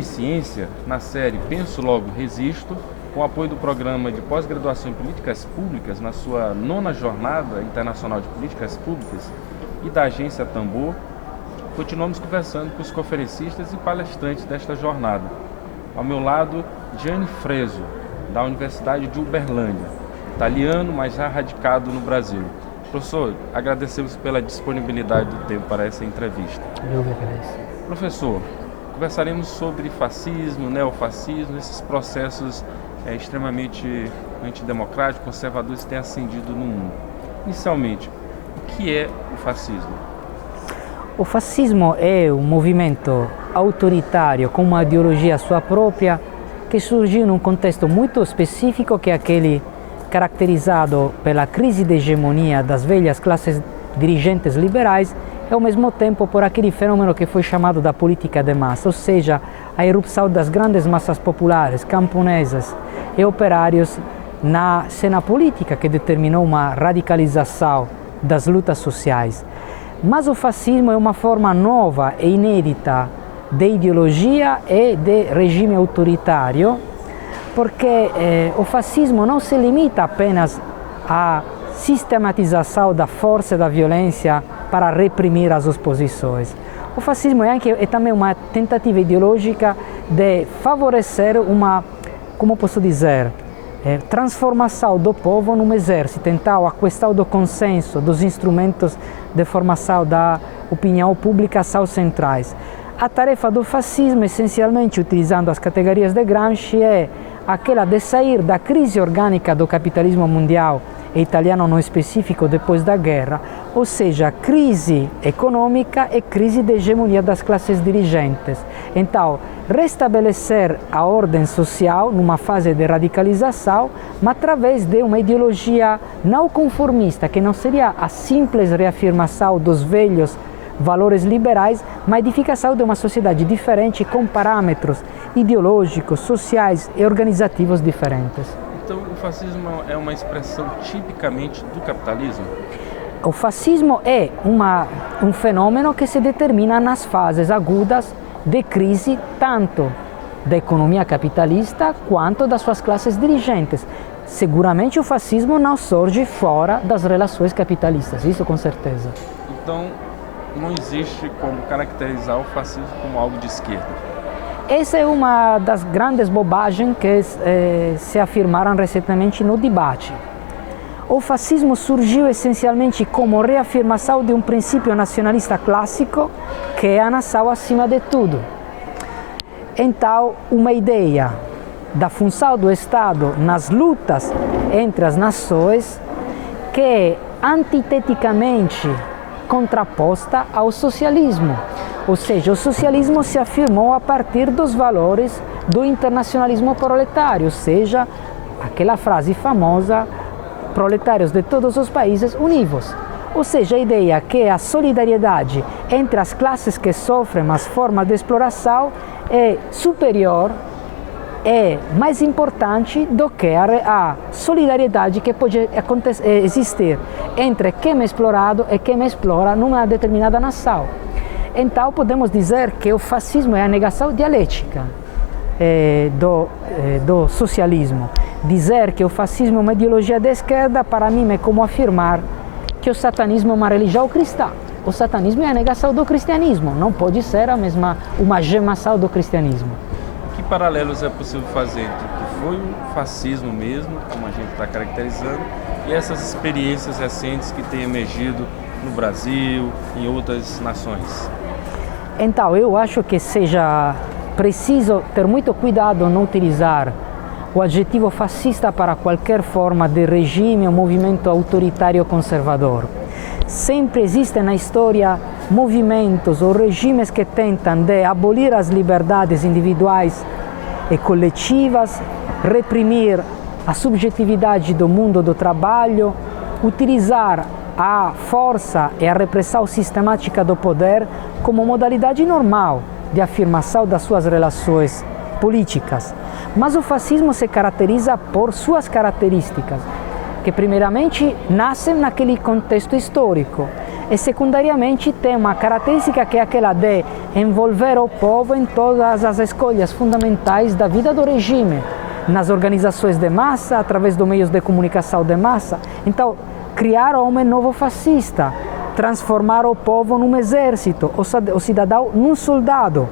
em Ciência, na série Penso Logo Resisto, com apoio do Programa de Pós-Graduação em Políticas Públicas, na sua 9ª Jornada Internacional de Políticas Públicas, e da Agência Tambor, continuamos conversando com os conferencistas e palestrantes desta jornada. Ao meu lado, Gianni Freso, da Universidade de Uberlândia, italiano, mas já radicado no Brasil. Professor, agradecemos pela disponibilidade do tempo para essa entrevista. Eu que agradeço. Professor, conversaremos sobre fascismo, neofascismo, esses processos extremamente antidemocráticos, conservadores que têm ascendido no mundo. Inicialmente, o que é o fascismo? O fascismo é um movimento autoritário com uma ideologia sua própria que surgiu num contexto muito específico, que é aquele caracterizado pela crise de hegemonia das velhas classes dirigentes liberais e ao mesmo tempo por aquele fenômeno que foi chamado da política de massa, ou seja, a irrupção das grandes massas populares, camponesas e operários na cena política, que determinou uma radicalização das lutas sociais. Mas o fascismo é uma forma nova e inédita de ideologia e de regime autoritário, porque o fascismo não se limita apenas à sistematização da força e da violência para reprimir as oposições. O fascismo é também uma tentativa ideológica de favorecer uma, como posso dizer, transformação do povo num exército. Então, a questão do consenso, dos instrumentos de formação da opinião pública são centrais. A tarefa do fascismo, essencialmente utilizando as categorias de Gramsci, é aquela de sair da crise orgânica do capitalismo mundial e italiano no específico depois da guerra, ou seja, crise econômica e crise de hegemonia das classes dirigentes. Então, restabelecer a ordem social numa fase de radicalização, mas através de uma ideologia não conformista, que não seria a simples reafirmação dos velhos valores liberais, mas a edificação de uma sociedade diferente com parâmetros ideológicos, sociais e organizativos diferentes. Então, o fascismo é uma expressão tipicamente do capitalismo? O fascismo é um fenômeno que se determina nas fases agudas de crise, tanto da economia capitalista quanto das suas classes dirigentes. Seguramente o fascismo não surge fora das relações capitalistas, isso com certeza. Então, não existe como caracterizar o fascismo como algo de esquerda? Essa é uma das grandes bobagens que se afirmaram recentemente no debate. O fascismo surgiu essencialmente como reafirmação de um princípio nacionalista clássico, que é a nação acima de tudo. Então, uma ideia da função do Estado nas lutas entre as nações que é antiteticamente contraposta ao socialismo. Ou seja, o socialismo se afirmou a partir dos valores do internacionalismo proletário, ou seja, aquela frase famosa, proletários de todos os países univos. Ou seja, a ideia que a solidariedade entre as classes que sofrem as formas de exploração é superior, é mais importante do que a solidariedade que pode existir entre quem é explorado e quem explora numa determinada nação. Então, podemos dizer que o fascismo é a negação dialética do socialismo. Dizer que o fascismo é uma ideologia de esquerda, para mim, é como afirmar que o satanismo é uma religião cristã. O satanismo é a negação do cristianismo, não pode ser uma gemação do cristianismo. Que paralelos é possível fazer entre o que foi o fascismo mesmo, como a gente está caracterizando, e essas experiências recentes que têm emergido no Brasil e em outras nações? Então, eu acho que seja preciso ter muito cuidado não utilizar o adjetivo fascista para qualquer forma de regime ou movimento autoritário conservador. Sempre existem na história movimentos ou regimes que tentam de abolir as liberdades individuais e coletivas, reprimir a subjetividade do mundo do trabalho, utilizar a força e a repressão sistemática do poder como modalidade normal de afirmação das suas relações políticas. Mas o fascismo se caracteriza por suas características, que primeiramente nascem naquele contexto histórico e secundariamente tem uma característica que é aquela de envolver o povo em todas as escolhas fundamentais da vida do regime, nas organizações de massa, através dos meios de comunicação de massa. Então, criar um homem novo fascista, transformar o povo num exército, o cidadão num soldado.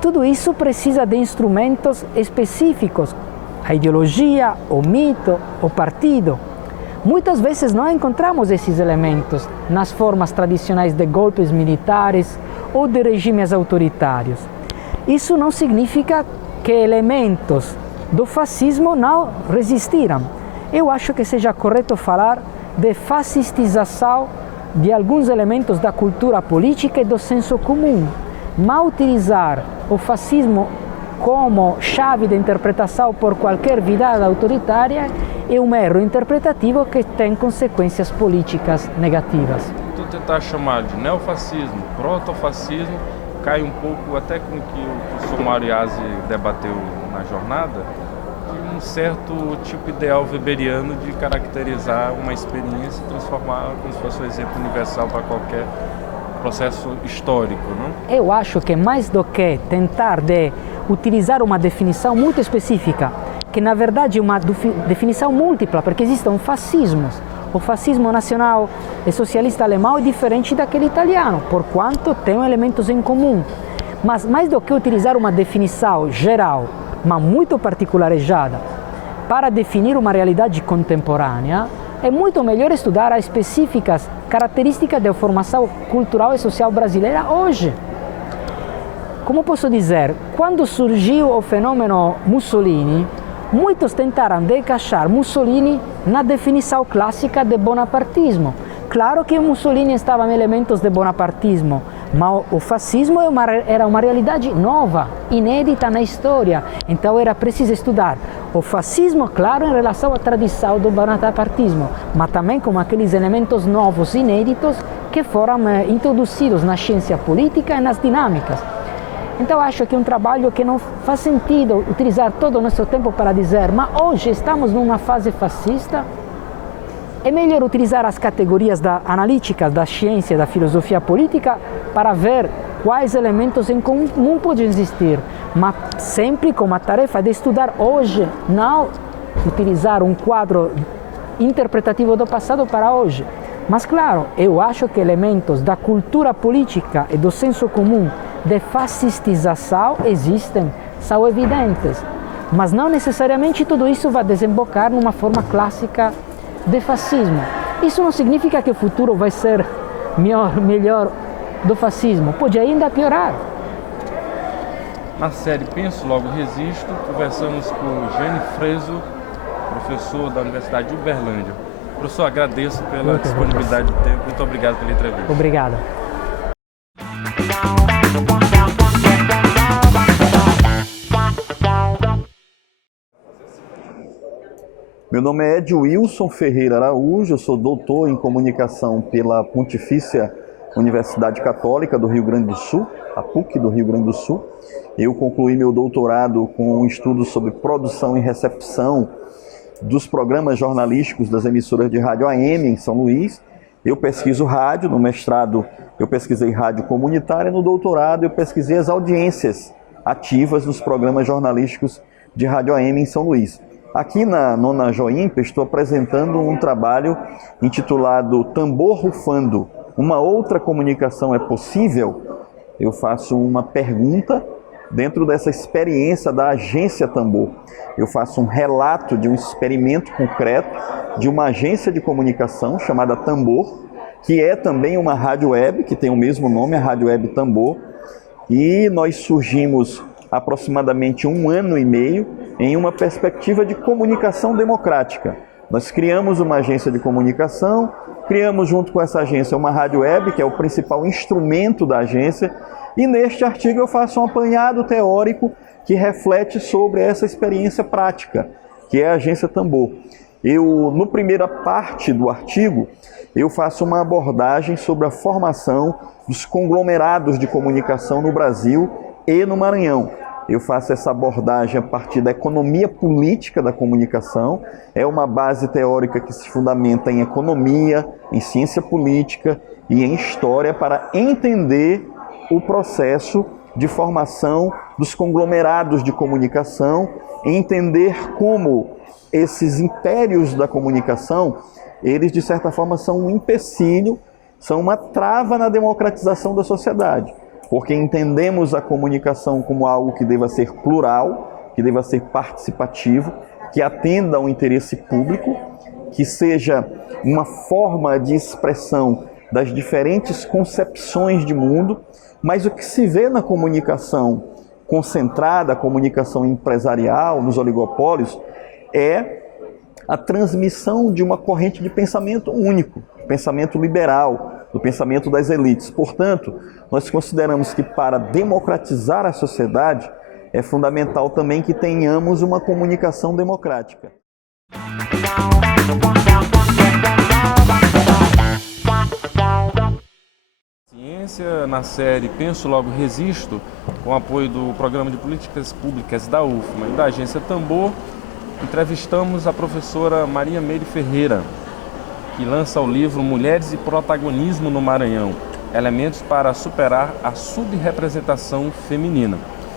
Tudo isso precisa de instrumentos específicos, a ideologia, o mito, o partido. Muitas vezes não encontramos esses elementos nas formas tradicionais de golpes militares ou de regimes autoritários. Isso não significa que elementos do fascismo não resistiram. Eu acho que seja correto falar de fascistização de alguns elementos da cultura política e do senso comum, mas utilizar o fascismo como chave de interpretação por qualquer vidade autoritária é um erro interpretativo que tem consequências políticas negativas. Tu tentar chamar de neofascismo, protofascismo, cai um pouco até com o que o professor Mário Iazzi debateu na jornada, de um certo tipo ideal weberiano de caracterizar uma experiência e transformar como se fosse um exemplo universal para qualquer processo histórico, não? Eu acho que mais do que tentar de utilizar uma definição muito específica, que na verdade é uma definição múltipla, porque existem fascismos. O fascismo nacional e socialista alemão é diferente daquele italiano, por quanto tem elementos em comum. Mas mais do que utilizar uma definição geral, mas muito particularizada, para definir uma realidade contemporânea, é muito melhor estudar as específicas características da formação cultural e social brasileira hoje. Como posso dizer, quando surgiu o fenômeno Mussolini, muitos tentaram de encaixar Mussolini na definição clássica de bonapartismo. Claro que Mussolini estava em elementos de bonapartismo, mas o fascismo era uma realidade nova, inédita na história. Então era preciso estudar o fascismo, claro, em relação à tradição do bonapartismo, mas também com aqueles elementos novos, inéditos, que foram introduzidos na ciência política e nas dinâmicas. Então acho que é um trabalho que não faz sentido utilizar todo o nosso tempo para dizer, mas hoje estamos numa fase fascista. É melhor utilizar as categorias analíticas da ciência e da filosofia política para ver quais elementos em comum podem existir, mas sempre com a tarefa de estudar hoje, não utilizar um quadro interpretativo do passado para hoje. Mas claro, eu acho que elementos da cultura política e do senso comum de fascistização existem, são evidentes, mas não necessariamente tudo isso vai desembocar numa forma clássica de fascismo. Isso não significa que o futuro vai ser melhor do fascismo, pode ainda piorar. Na série Penso Logo Resisto, conversamos com Jane Freso, professor da Universidade de Uberlândia. Professor, agradeço pela disponibilidade do tempo, muito obrigado pela entrevista. Obrigado. Meu nome é Edwilson Ferreira Araújo, eu sou doutor em comunicação pela Pontifícia Universidade Católica do Rio Grande do Sul, a PUC do Rio Grande do Sul. Eu concluí meu doutorado com um estudo sobre produção e recepção dos programas jornalísticos das emissoras de rádio AM em São Luís. Eu pesquiso rádio, no mestrado eu pesquisei rádio comunitária, no doutorado eu pesquisei as audiências ativas dos programas jornalísticos de rádio AM em São Luís. Aqui na Nona Joimpa estou apresentando um trabalho intitulado Tambor Rufando, uma outra comunicação é possível? Eu faço uma pergunta dentro dessa experiência da agência Tambor. Eu faço um relato de um experimento concreto de uma agência de comunicação chamada Tambor, que é também uma rádio web, que tem o mesmo nome, a Rádio Web Tambor, e nós surgimos aproximadamente 1 ano e meio em uma perspectiva de comunicação democrática. Nós criamos uma agência de comunicação, criamos junto com essa agência uma rádio web, que é o principal instrumento da agência, e neste artigo eu faço um apanhado teórico que reflete sobre essa experiência prática, que é a agência Tambor. No primeira parte do artigo, eu faço uma abordagem sobre a formação dos conglomerados de comunicação no Brasil e no Maranhão. Eu faço essa abordagem a partir da economia política da comunicação. É uma base teórica que se fundamenta em economia, em ciência política e em história para entender o processo de formação dos conglomerados de comunicação, entender como esses impérios da comunicação, eles de certa forma são um empecilho, são uma trava na democratização da sociedade, porque entendemos a comunicação como algo que deva ser plural, que deva ser participativo, que atenda ao interesse público, que seja uma forma de expressão das diferentes concepções de mundo, mas o que se vê na comunicação concentrada, a comunicação empresarial, nos oligopólios, é a transmissão de uma corrente de pensamento único, pensamento liberal, do pensamento das elites. Portanto, nós consideramos que para democratizar a sociedade é fundamental também que tenhamos uma comunicação democrática. Ciência, na série Penso Logo Resisto, com apoio do Programa de Políticas Públicas da UFMA e da Agência Tambor, entrevistamos a professora Maria Meire Ferreira, que lança o livro Mulheres e Protagonismo no Maranhão, Elementos para Superar a Subrepresentação Feminina.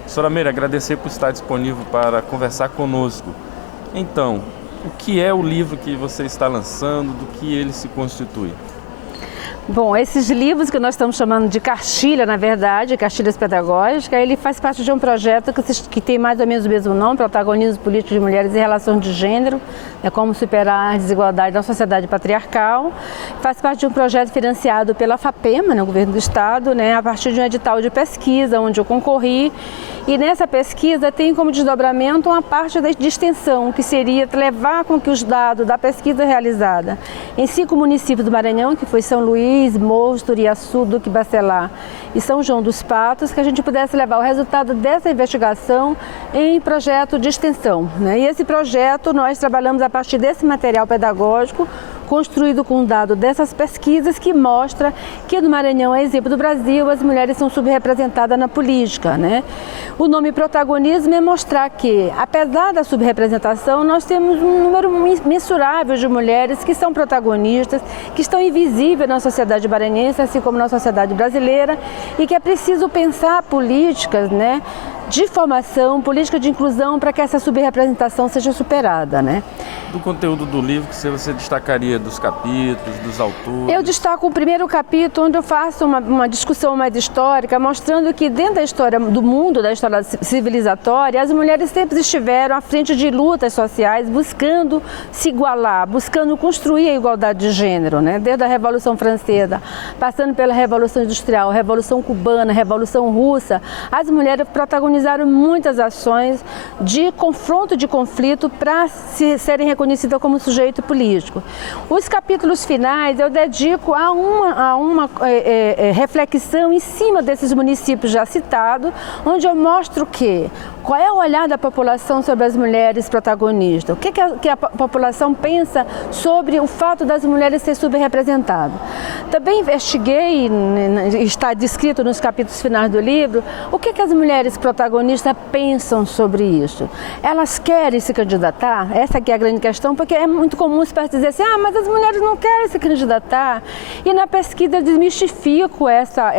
Professora Meire, agradecer por estar disponível para conversar conosco. Então, o que é o livro que você está lançando, do que ele se constitui? Bom, esses livros que nós estamos chamando de cartilha, na verdade, cartilhas pedagógicas, ele faz parte de um projeto que tem mais ou menos o mesmo nome, Protagonismo Político de Mulheres e Relações de Gênero, como superar a desigualdade na sociedade patriarcal. Faz parte de um projeto financiado pela FAPEMA, o Governo do Estado, a partir de um edital de pesquisa, onde eu concorri. E nessa pesquisa tem como desdobramento uma parte de extensão, que seria levar com que os dados da pesquisa realizada em 5 municípios do Maranhão, que foi São Luís, Morros, Turiaçu, Duque Bacelar e São João dos Patos, que a gente pudesse levar o resultado dessa investigação em projeto de extensão. E esse projeto nós trabalhamos a partir desse material pedagógico, construído com dado dessas pesquisas, que mostra que no Maranhão, é exemplo do Brasil, as mulheres são subrepresentadas na política. O nome protagonismo é mostrar que, apesar da subrepresentação, nós temos um número mensurável de mulheres que são protagonistas, que estão invisíveis na sociedade maranhense, assim como na sociedade brasileira, e que é preciso pensar políticas, de formação, política de inclusão, para que essa subrepresentação seja superada. Do conteúdo do livro, que você destacaria dos capítulos, dos autores? Eu destaco o primeiro capítulo, onde eu faço uma discussão mais histórica, mostrando que dentro da história do mundo, da história civilizatória, as mulheres sempre estiveram à frente de lutas sociais, buscando se igualar, buscando construir a igualdade de gênero, desde a Revolução Francesa, passando pela Revolução Industrial, Revolução Cubana, Revolução Russa. As mulheres protagonizaram muitas ações de confronto, de conflito, para serem reconhecidas como sujeito político. Os capítulos finais eu dedico a uma reflexão em cima desses municípios já citados, onde eu mostro qual é o olhar da população sobre as mulheres protagonistas, o que a população pensa sobre o fato das mulheres serem subrepresentadas. Também investiguei, está descrito nos capítulos finais do livro, o que as mulheres protagonistas pensam sobre isso. Elas querem se candidatar? Essa aqui é a grande questão, porque é muito comum se dizer assim, mas as mulheres não querem se candidatar. E na pesquisa eu desmistifico essa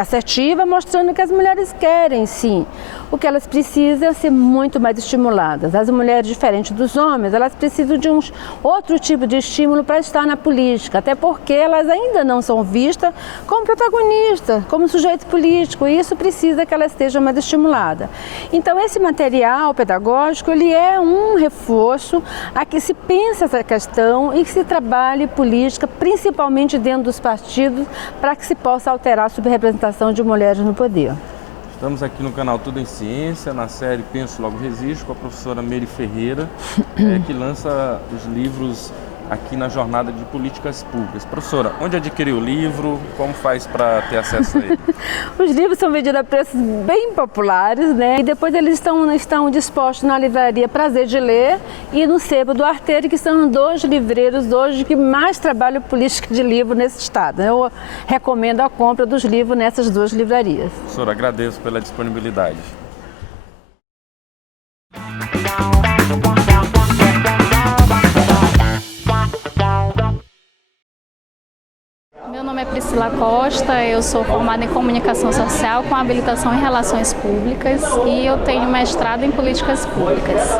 assertiva, mostrando que as mulheres querem sim. O que elas precisam é ser muito mais estimuladas. As mulheres, diferente dos homens, elas precisam de outro tipo de estímulo para estar na política, até porque elas ainda não são vistas como protagonistas, como sujeitos políticos, e isso precisa que elas estejam mais estimuladas. Então, esse material pedagógico, ele é um reforço a que se pense essa questão e que se trabalhe política, principalmente dentro dos partidos, para que se possa alterar a subrepresentação de mulheres no poder. Estamos aqui no canal Tudo em Ciência, na série Penso Logo Resisto, com a professora Meire Ferreira, que lança os livros aqui na Jornada de Políticas Públicas. Professora, onde adquiriu o livro? Como faz para ter acesso a ele? Os livros são vendidos a preços bem populares, e depois eles estão dispostos na livraria Prazer de Ler e no Sebo do Arteiro, que são 2 livreiros hoje que mais trabalham política de livro nesse estado. Eu recomendo a compra dos livros nessas 2 livrarias. Professora, agradeço pela disponibilidade. nome é Priscila Costa, eu sou formada em Comunicação Social com habilitação em Relações Públicas e eu tenho mestrado em Políticas Públicas.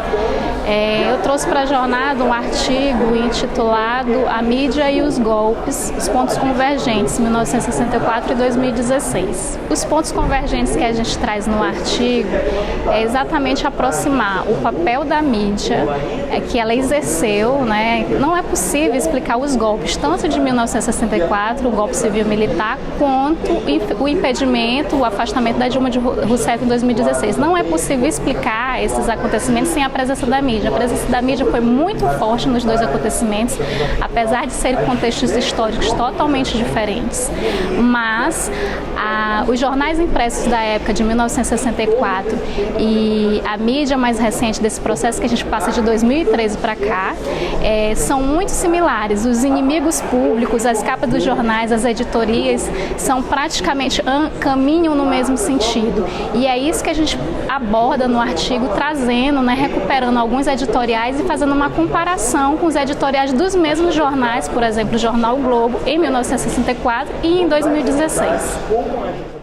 Eu trouxe para a jornada um artigo intitulado A Mídia e os Golpes, os Pontos Convergentes, 1964 e 2016. Os pontos convergentes que a gente traz no artigo é exatamente aproximar o papel da mídia que ela exerceu, né? Não é possível explicar os golpes, tanto de 1964, o golpe civil-militar, quanto o impedimento, o afastamento da Dilma Rousseff em 2016. Não é possível explicar esses acontecimentos sem a presença da mídia. A presença da mídia foi muito forte nos dois acontecimentos, apesar de serem contextos históricos totalmente diferentes. Mas os jornais impressos da época de 1964 e a mídia mais recente desse processo, que a gente passa de 2013 para cá, são muito similares. Os inimigos públicos, as capas dos jornais, as editorias, são praticamente caminham no mesmo sentido. E é isso que a gente aborda no artigo, trazendo, né, recuperando alguns editoriais e fazendo uma comparação com os editoriais dos mesmos jornais, por exemplo, o jornal O Globo, em 1964 e em 2016.